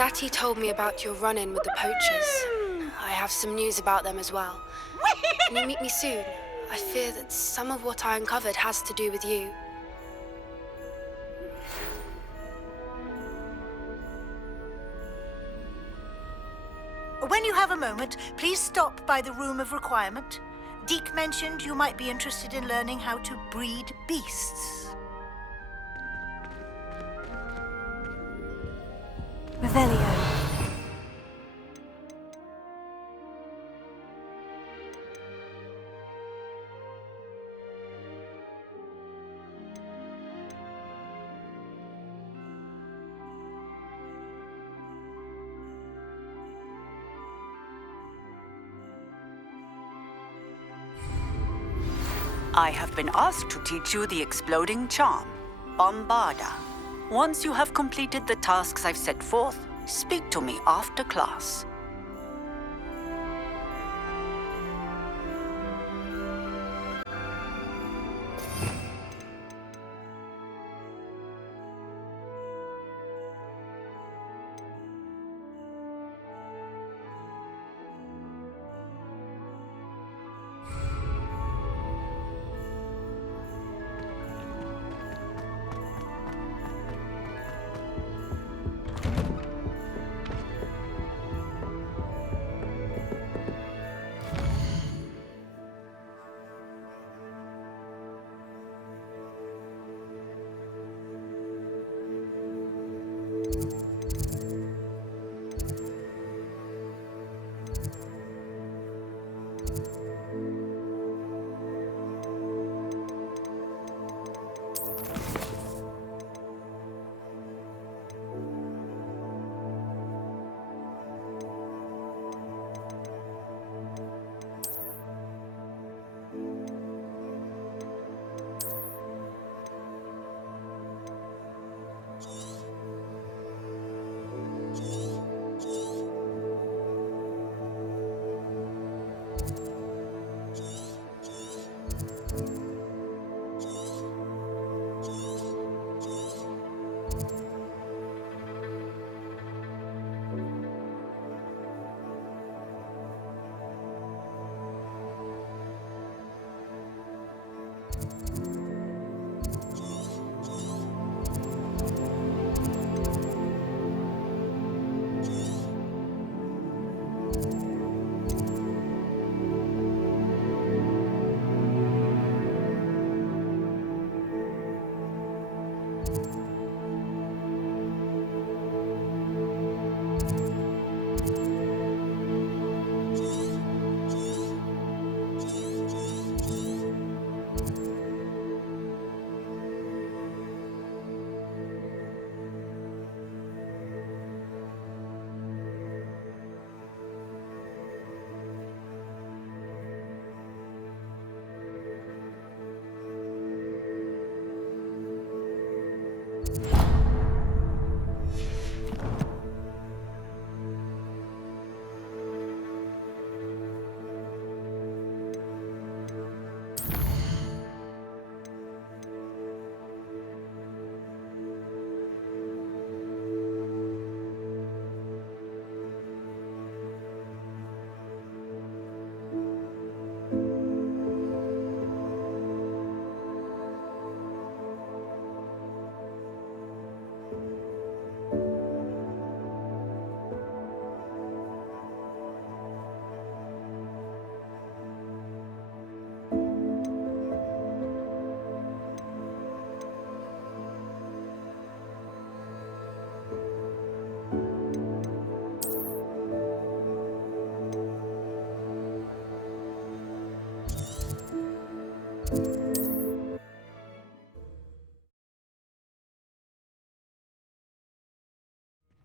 Natty told me about your run-in with the poachers. I have some news about them as well. Can you meet me soon? I fear that some of what I uncovered has to do with you. When you have a moment, please stop by the Room of Requirement. Deke mentioned you might be interested in learning how to breed beasts. Revelio. I have been asked to teach you the exploding charm, Bombarda. Once you have completed the tasks I've set forth, speak to me after class.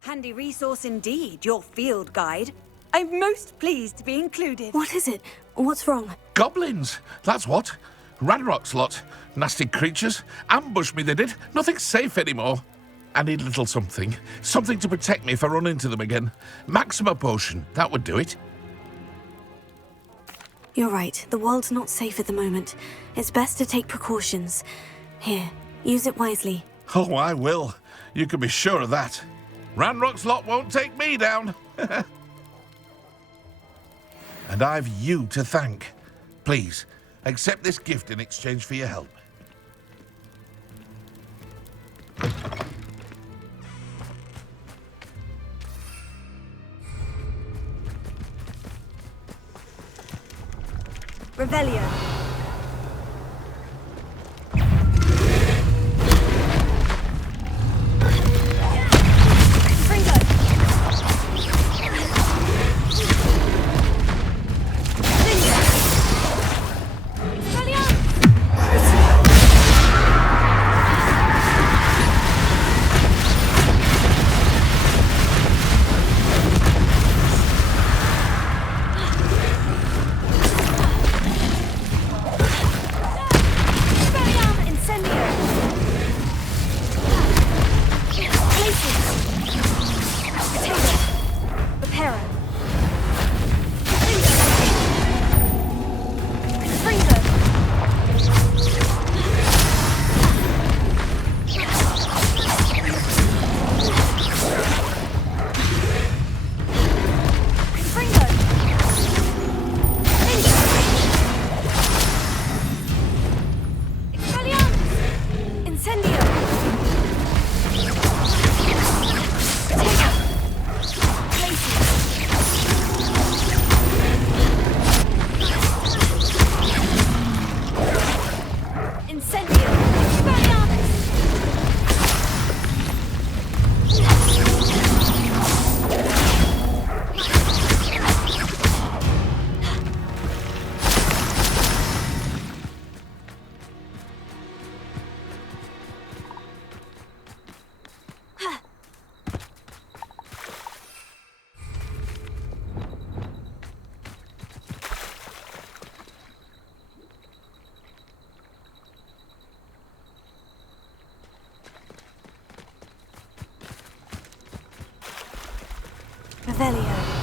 Handy resource indeed, your field guide. I'm most pleased to be included. What is it? What's wrong? Goblins, that's what. Ranrock's lot. Nasty creatures. Ambushed me, they did. Nothing safe anymore. I need a little something. Something to protect me if I run into them again. Maxima potion, that would do it. You're right. The world's not safe at the moment. It's best to take precautions. Here, use it wisely. Oh, I will. You can be sure of that. Ranrock's lot won't take me down. And I've you to thank. Please, accept this gift in exchange for your help. Revelio. Revelio.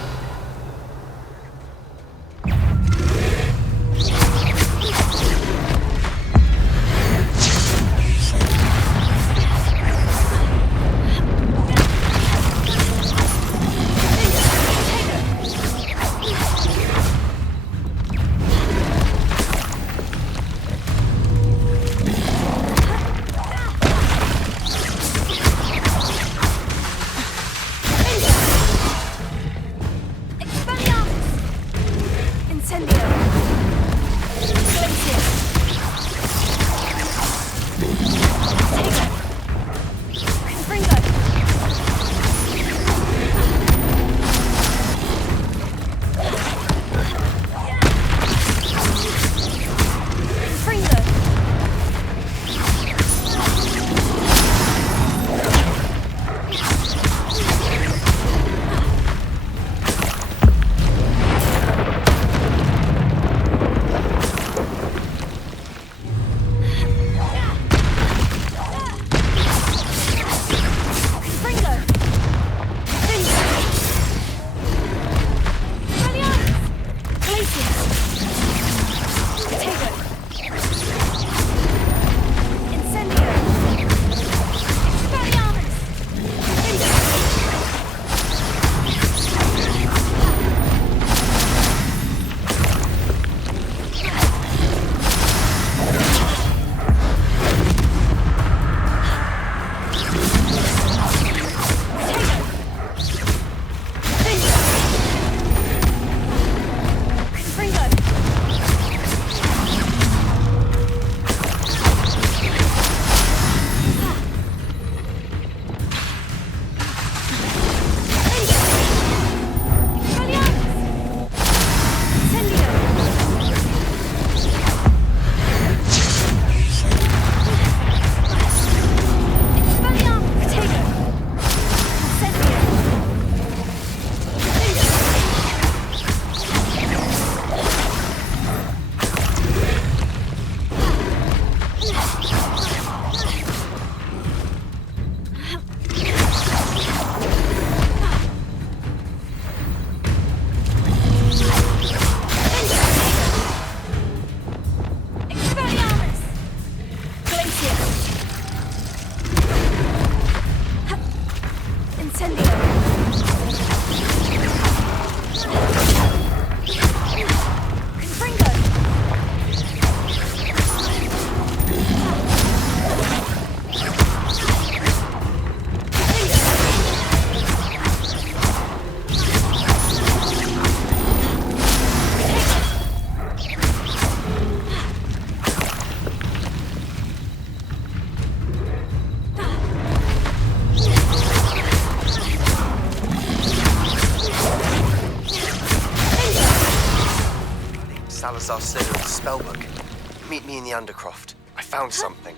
Salazar Slytherin's spellbook. Meet me in the Undercroft. I found something.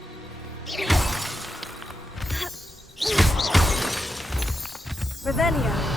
Revelio.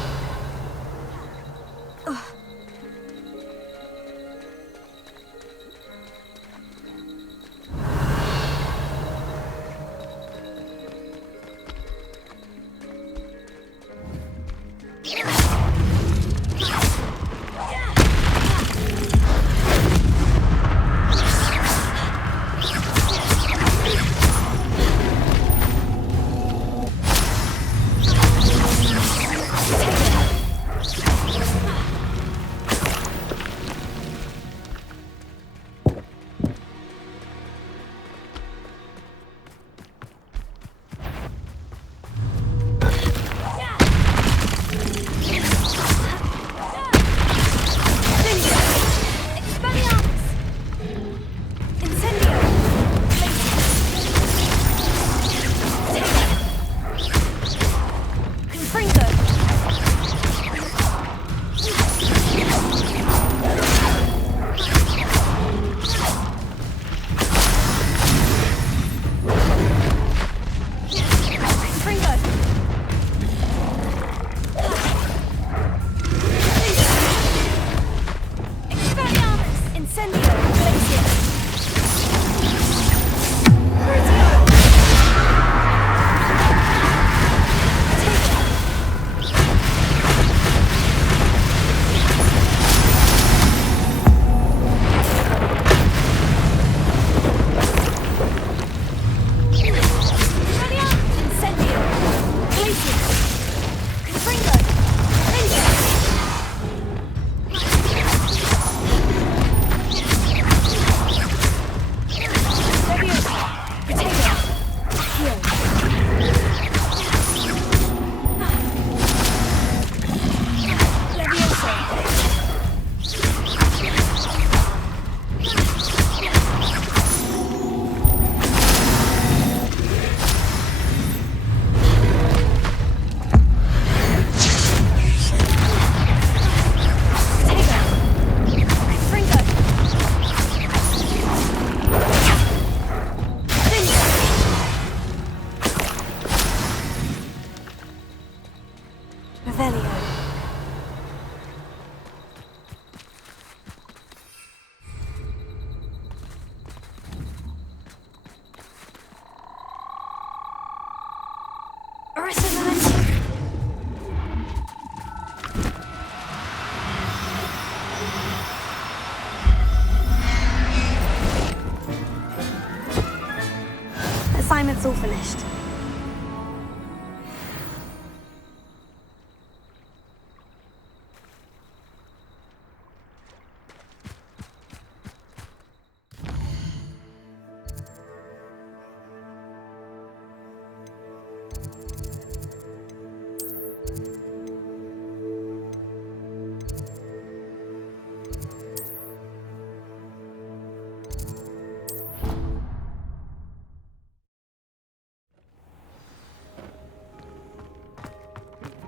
Assignment's all finished.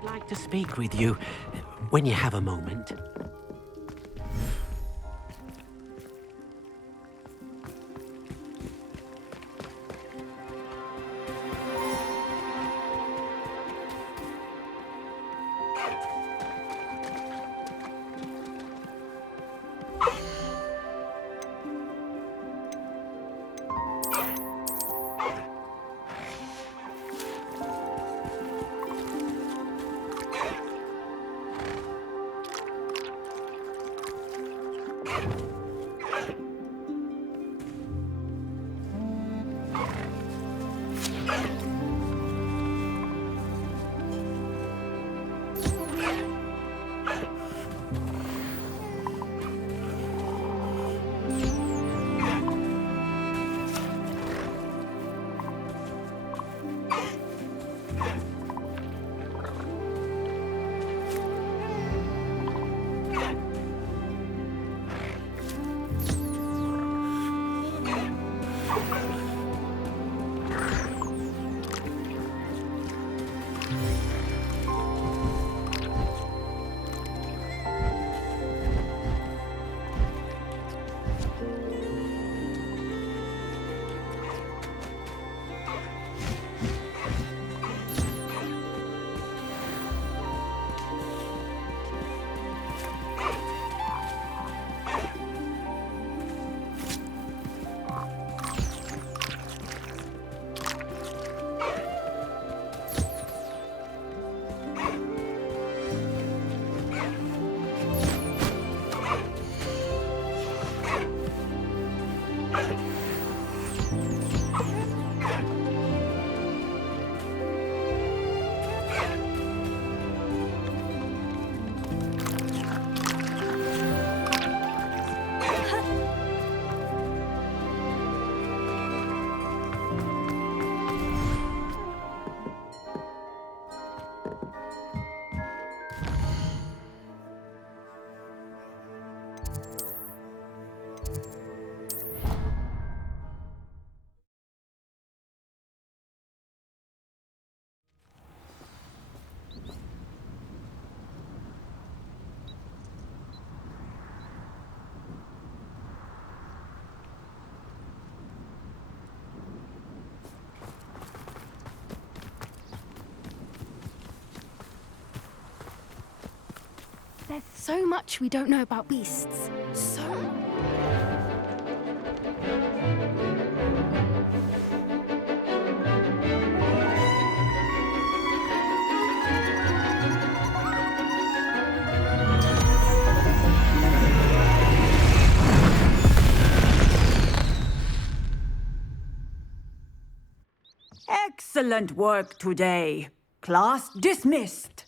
I'd like to speak with you when you have a moment. There's so much we don't know about beasts. So Excellent work today. Class dismissed.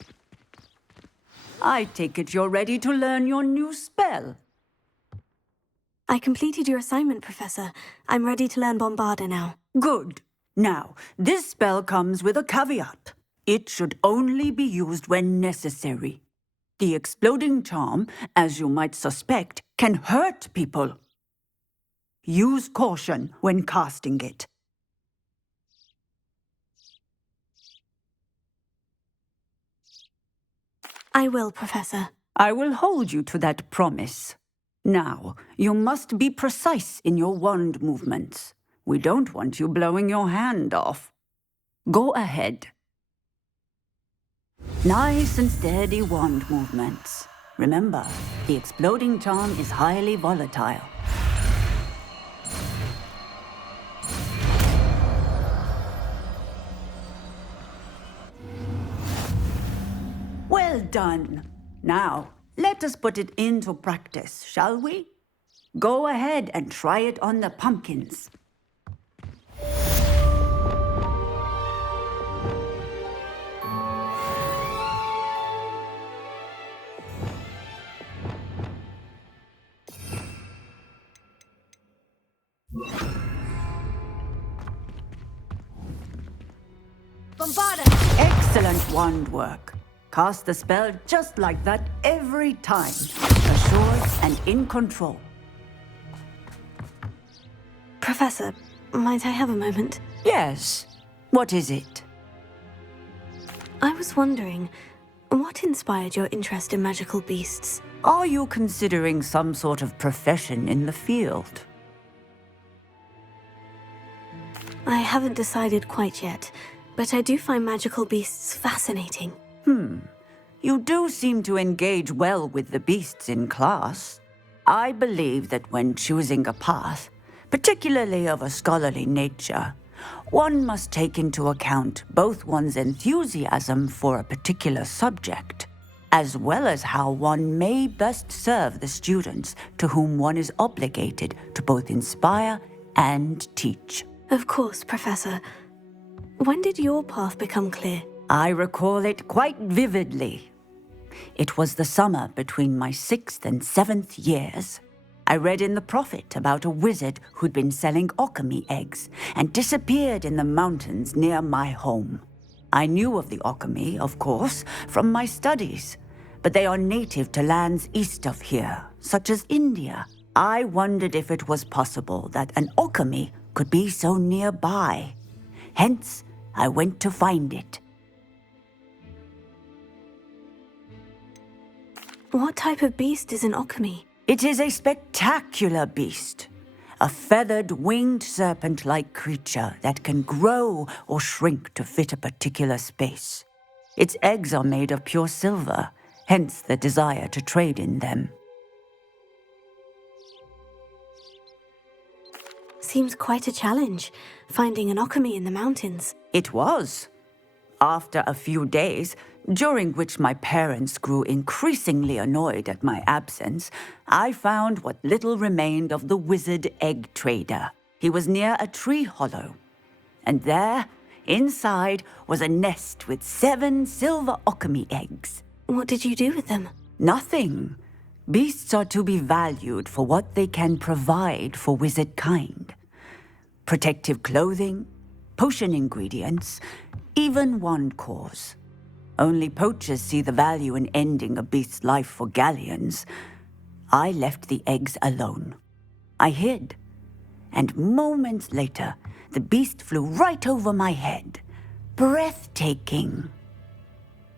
I take it you're ready to learn your new spell. I completed your assignment, Professor. I'm ready to learn Bombarda now. Good. Now, this spell comes with a caveat. It should only be used when necessary. The exploding charm, as you might suspect, can hurt people. Use caution when casting it. I will, Professor. I will hold you to that promise. Now, you must be precise in your wand movements. We don't want you blowing your hand off. Go ahead. Nice and steady wand movements. Remember, the exploding charm is highly volatile. Well done. Now, let us put it into practice, shall we? Go ahead and try it on the pumpkins. Bombarda! Excellent wand work. Cast the spell just like that every time. Assured and in control. Professor, might I have a moment? Yes. What is it? I was wondering, what inspired your interest in magical beasts? Are you considering some sort of profession in the field? I haven't decided quite yet, but I do find magical beasts fascinating. You do seem to engage well with the beasts in class. I believe that when choosing a path, particularly of a scholarly nature, one must take into account both one's enthusiasm for a particular subject, as well as how one may best serve the students to whom one is obligated to both inspire and teach. Of course, Professor. When did your path become clear? I recall it quite vividly. It was the summer between my 6th and 7th years. I read in the Prophet about a wizard who'd been selling alchemy eggs and disappeared in the mountains near my home. I knew of the alchemy, of course, from my studies, but they are native to lands east of here, such as India. I wondered if it was possible that an alchemy could be so nearby. Hence, I went to find it. What type of beast is an alchemy? It is a spectacular beast. A feathered, winged serpent-like creature that can grow or shrink to fit a particular space. Its eggs are made of pure silver, hence the desire to trade in them. Seems quite a challenge, finding an alchemy in the mountains. It was. After a few days, during which my parents grew increasingly annoyed at my absence, I found what little remained of the wizard egg trader. He was near a tree hollow, and there, inside, was a nest with 7 silver okami eggs. What did you do with them? Nothing. Beasts are to be valued for what they can provide for wizard kind. Protective clothing, potion ingredients, even wand cores. Only poachers see the value in ending a beast's life for galleons. I left the eggs alone. I hid, and moments later, the beast flew right over my head. Breathtaking.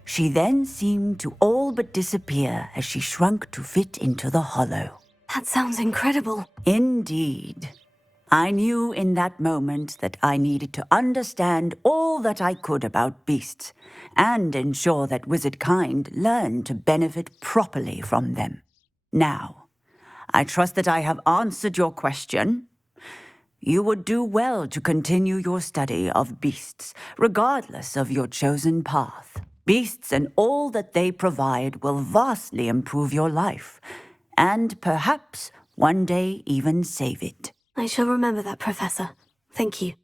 She then seemed to all but disappear as she shrunk to fit into the hollow. That sounds incredible. Indeed. I knew in that moment that I needed to understand all that I could about beasts and ensure that wizard kind learned to benefit properly from them. Now, I trust that I have answered your question. You would do well to continue your study of beasts, regardless of your chosen path. Beasts and all that they provide will vastly improve your life, and perhaps one day even save it. I shall remember that, Professor. Thank you.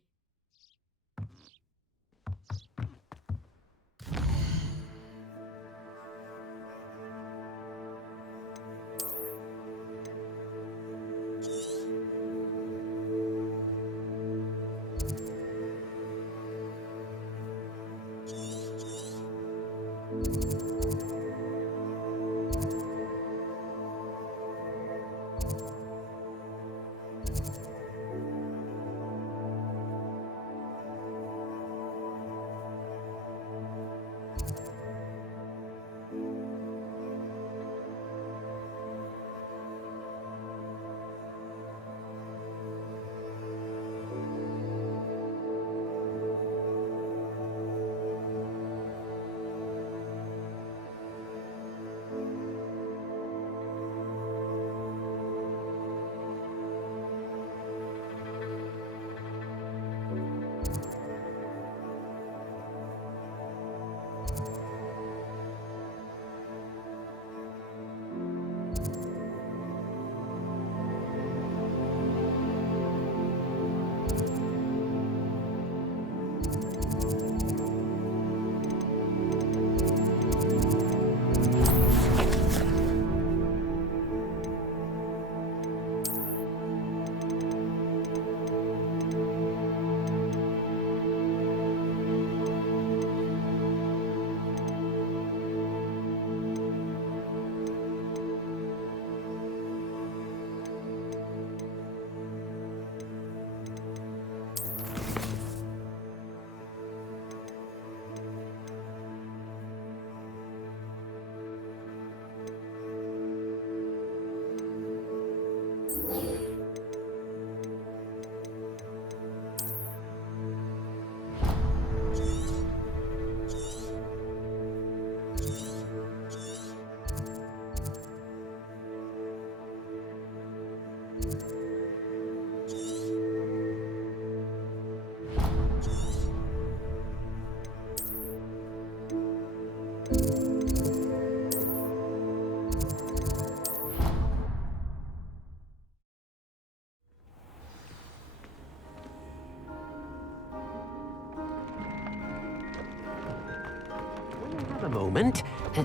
Have a moment.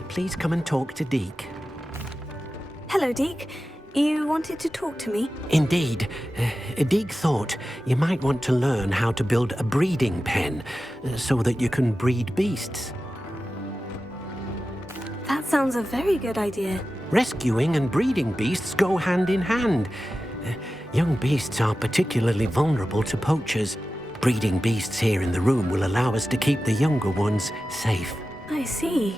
Please come and talk to Deke. Hello, Deke. You wanted to talk to me? Indeed. Deke thought you might want to learn how to build a breeding pen so that you can breed beasts. That sounds a very good idea. Rescuing and breeding beasts go hand in hand. Young beasts are particularly vulnerable to poachers. Breeding beasts here in the room will allow us to keep the younger ones safe. I see.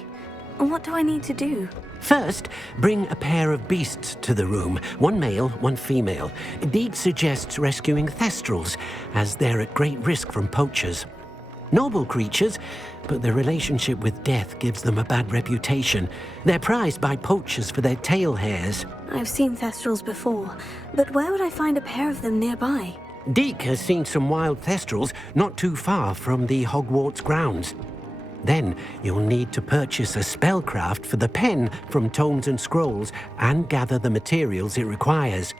And what do I need to do? First, bring a pair of beasts to the room, one male, one female. Deke suggests rescuing thestrals, as they're at great risk from poachers. Noble creatures, but their relationship with death gives them a bad reputation. They're prized by poachers for their tail hairs. I've seen thestrals before, but where would I find a pair of them nearby? Deke has seen some wild thestrals not too far from the Hogwarts grounds. Then you'll need to purchase a spellcraft for the pen from Tomes and Scrolls and gather the materials it requires.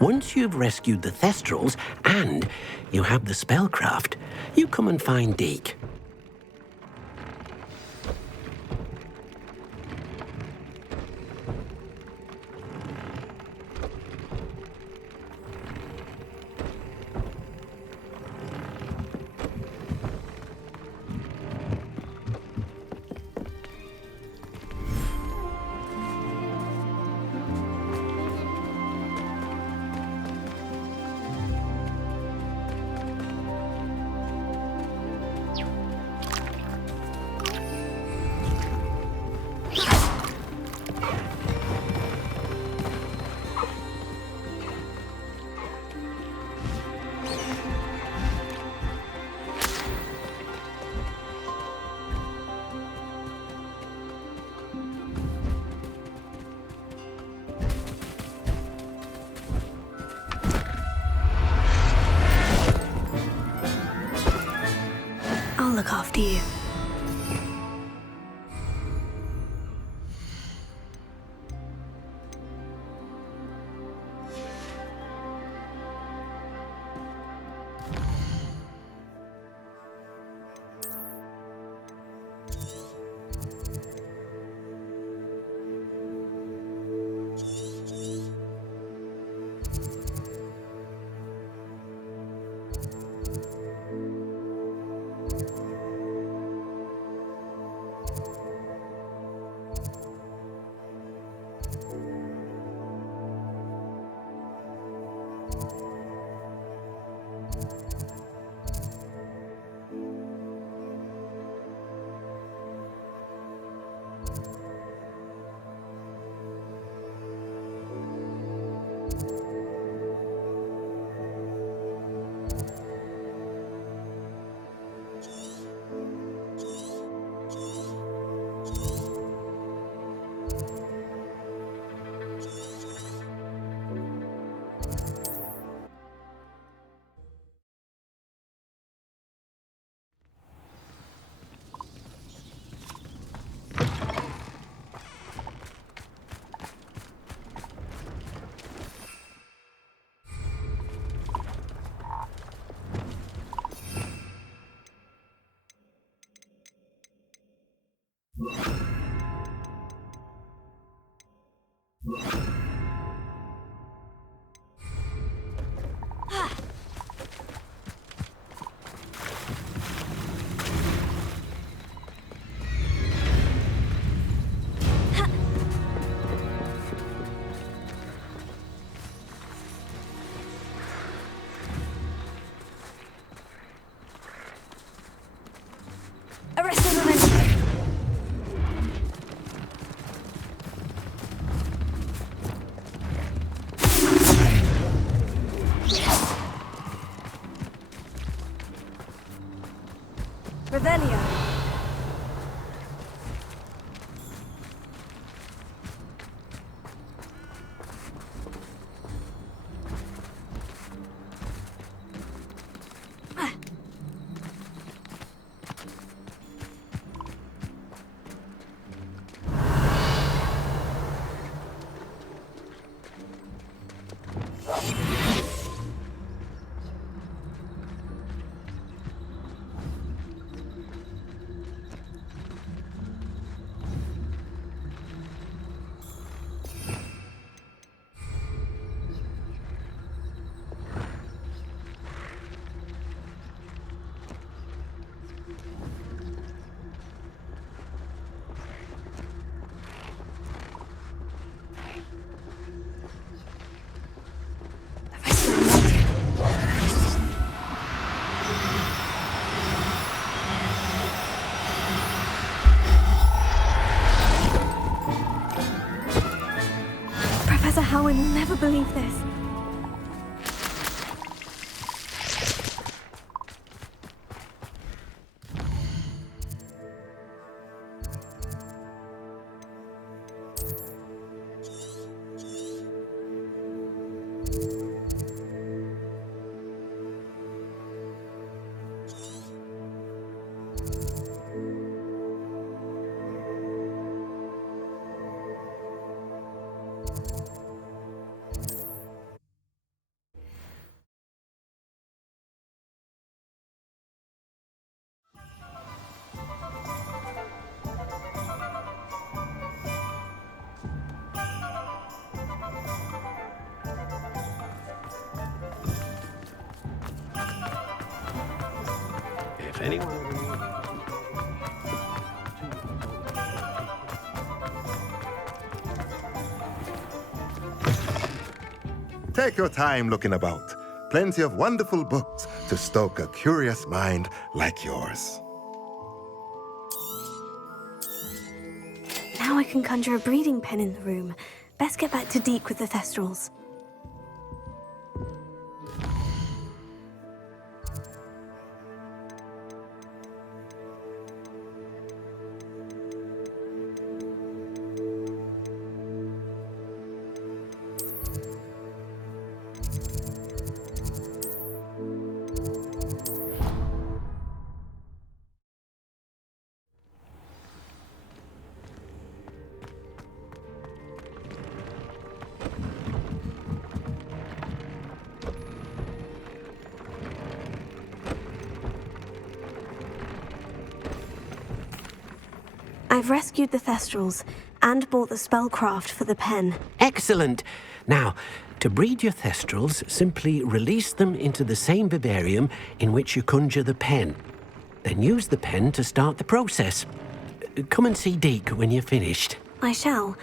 Once you've rescued the Thestrals and you have the spellcraft, you come and find Deke. I'll look after you. Revelio. Professor Howard will never believe this. Anyone? Take your time looking about. Plenty of wonderful books to stoke a curious mind like yours. Now I can conjure a breeding pen in the room. Best get back to Deke with the Thestrals. I've rescued the Thestrals and bought the spellcraft for the pen. Excellent! Now, to breed your Thestrals, simply release them into the same vivarium in which you conjure the pen. Then use the pen to start the process. Come and see Deke when you're finished. I shall.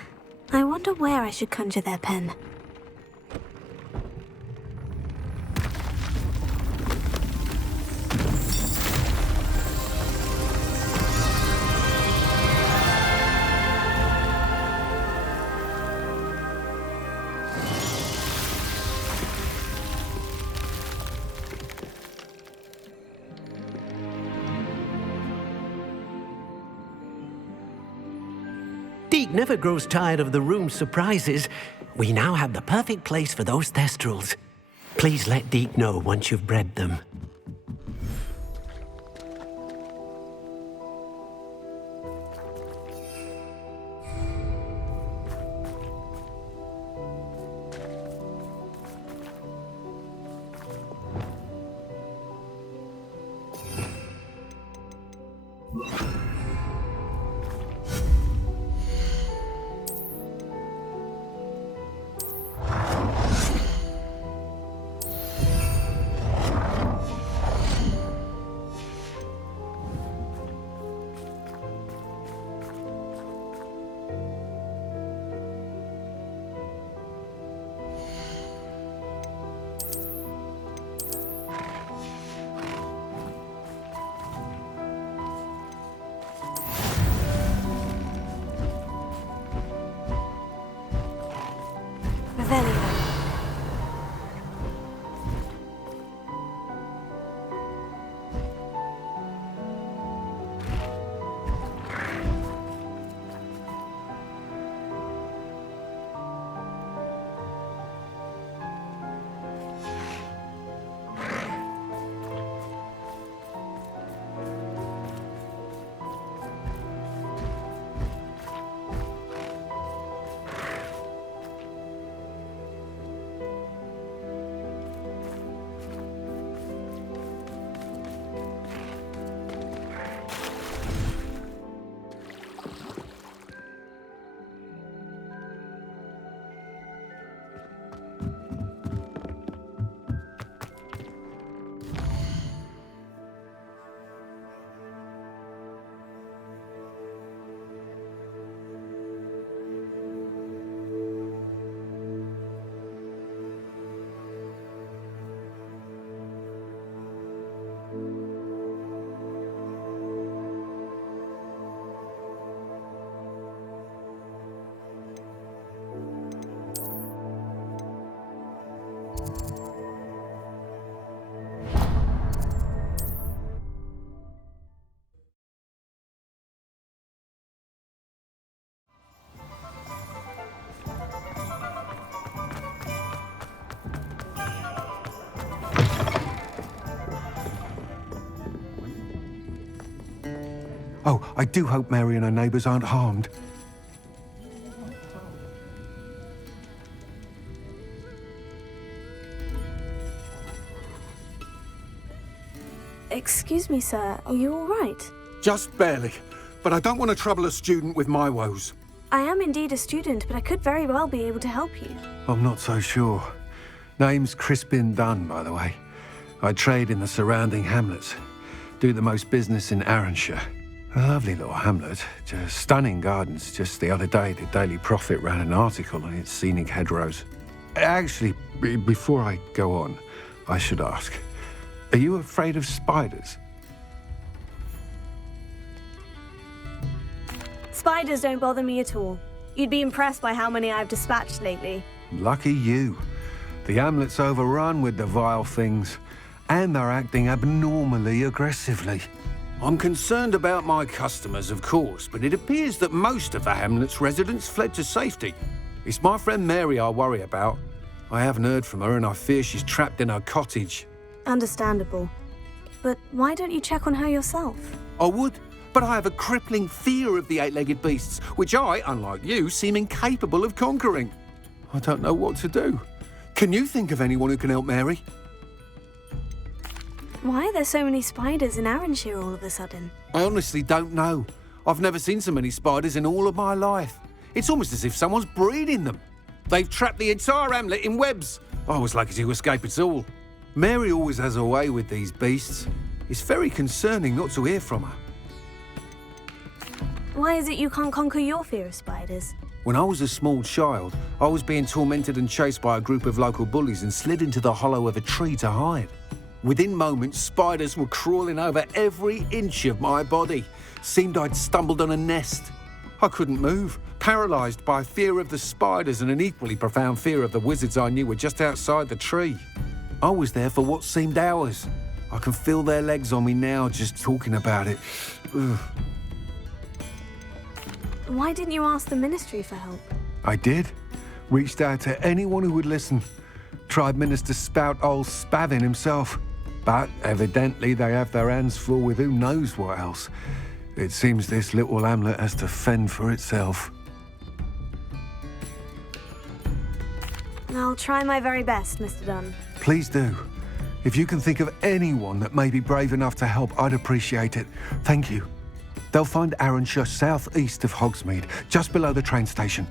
I wonder where I should conjure their pen. Deke never grows tired of the room's surprises. We now have the perfect place for those Thestrals. Please let Deke know once you've bred them. Revelio. Oh, I do hope Mary and her neighbours aren't harmed. Excuse me, sir. Are you all right? Just barely. But I don't want to trouble a student with my woes. I am indeed a student, but I could very well be able to help you. I'm not so sure. Name's Crispin Dunn, by the way. I trade in the surrounding hamlets. do the most business in Arranshire. A lovely little hamlet, just stunning gardens. Just the other day, the Daily Prophet ran an article on its scenic hedgerows. Actually, before I go on, I should ask, are you afraid of spiders? Spiders don't bother me at all. You'd be impressed by how many I've dispatched lately. Lucky you. The hamlet's overrun with the vile things, and they're acting abnormally aggressively. I'm concerned about my customers, of course, but it appears that most of the hamlet's residents fled to safety. It's my friend Mary I worry about. I haven't heard from her, and I fear she's trapped in her cottage. Understandable. But why don't you check on her yourself? I would, but I have a crippling fear of the eight-legged beasts, which I, unlike you, seem incapable of conquering. I don't know what to do. Can you think of anyone who can help Mary? Why are there so many spiders in Arranshire all of a sudden? I honestly don't know. I've never seen so many spiders in all of my life. It's almost as if someone's breeding them. They've trapped the entire hamlet in webs. I was lucky to escape it all. Mary always has a way with these beasts. It's very concerning not to hear from her. Why is it you can't conquer your fear of spiders? When I was a small child, I was being tormented and chased by a group of local bullies and slid into the hollow of a tree to hide. Within moments, spiders were crawling over every inch of my body. Seemed I'd stumbled on a nest. I couldn't move, paralysed by fear of the spiders and an equally profound fear of the wizards I knew were just outside the tree. I was there for what seemed hours. I can feel their legs on me now just talking about it. Ugh. Why didn't you ask the ministry for help? I did. Reached out to anyone who would listen. Tried Minister Spout old Spavin himself. But evidently they have their hands full with who knows what else. It seems this little hamlet has to fend for itself. I'll try my very best, Mr. Dunn. Please do. If you can think of anyone that may be brave enough to help, I'd appreciate it. Thank you. They'll find Arranshire southeast of Hogsmeade, just below the train station.